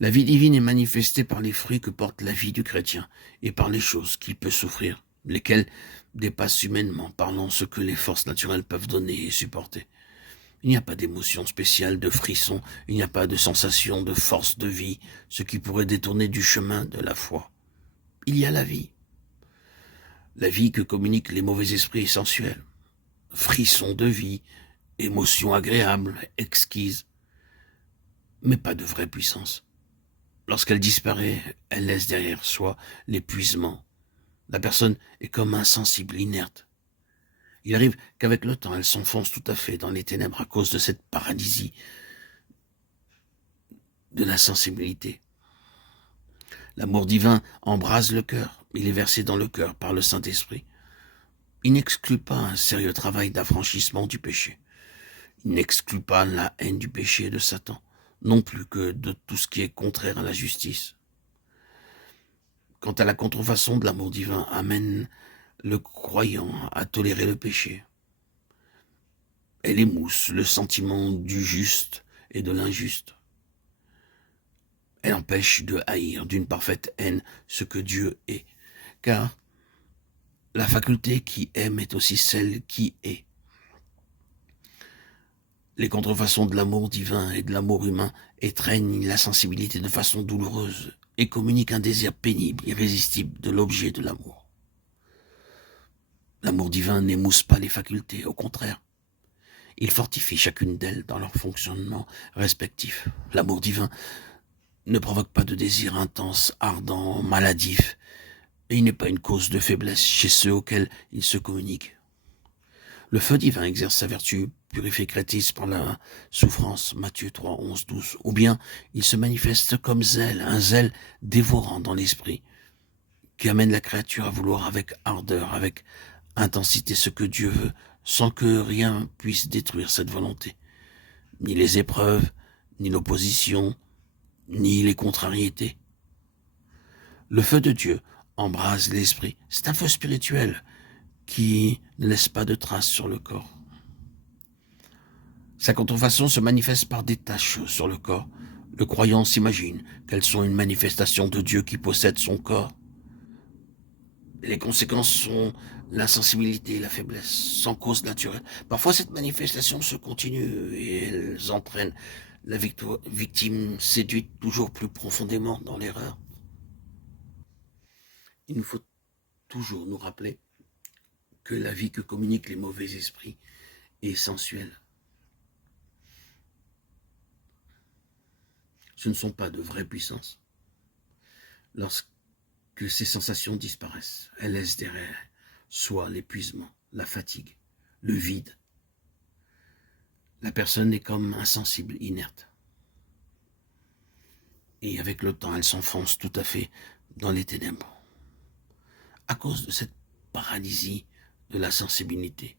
La vie divine est manifestée par les fruits que porte la vie du chrétien et par les choses qu'il peut souffrir, lesquelles dépassent humainement parlant ce que les forces naturelles peuvent donner et supporter. Il n'y a pas d'émotion spéciale, de frisson, il n'y a pas de sensation de force de vie, ce qui pourrait détourner du chemin de la foi. Il y a la vie que communiquent les mauvais esprits sensuels, frisson de vie, émotion agréable, exquise, mais pas de vraie puissance. Lorsqu'elle disparaît, elle laisse derrière soi l'épuisement. La personne est comme insensible, inerte. Il arrive qu'avec le temps, elle s'enfonce tout à fait dans les ténèbres à cause de cette paralysie de la sensibilité. L'amour divin embrase le cœur. Il est versé dans le cœur par le Saint-Esprit. Il n'exclut pas un sérieux travail d'affranchissement du péché. Il n'exclut pas la haine du péché et de Satan, non plus que de tout ce qui est contraire à la justice. Quant à la contrefaçon de l'amour divin, amène le croyant à tolérer le péché. Elle émousse le sentiment du juste et de l'injuste. Elle empêche de haïr d'une parfaite haine ce que Dieu est, car la faculté qui aime est aussi celle qui est. Les contrefaçons de l'amour divin et de l'amour humain étreignent la sensibilité de façon douloureuse et communiquent un désir pénible, irrésistible de l'objet de l'amour. L'amour divin n'émousse pas les facultés, au contraire. Il fortifie chacune d'elles dans leur fonctionnement respectif. L'amour divin ne provoque pas de désir intense, ardent, maladif, et il n'est pas une cause de faiblesse chez ceux auxquels il se communique. Le feu divin exerce sa vertu purificatrice par la souffrance, Matthieu 3, 11, 12, ou bien il se manifeste comme zèle, un zèle dévorant dans l'esprit, qui amène la créature à vouloir avec ardeur, avec intensité ce que Dieu veut, sans que rien puisse détruire cette volonté. Ni les épreuves, ni l'opposition, ni les contrariétés. Le feu de Dieu embrase l'esprit. C'est un feu spirituel qui ne laisse pas de traces sur le corps. Sa contrefaçon se manifeste par des taches sur le corps. Le croyant s'imagine qu'elles sont une manifestation de Dieu qui possède son corps. Les conséquences sont l'insensibilité et la faiblesse, sans cause naturelle. Parfois, cette manifestation se continue et elles entraînent la victime séduite toujours plus profondément dans l'erreur. Il nous faut toujours nous rappeler que la vie que communiquent les mauvais esprits est sensuelle. Ce ne sont pas de vraies puissances. Lorsque ces sensations disparaissent, elles laissent derrière soit l'épuisement, la fatigue, le vide. La personne est comme insensible, inerte. Et avec le temps, elle s'enfonce tout à fait dans les ténèbres. À cause de cette paralysie de la sensibilité.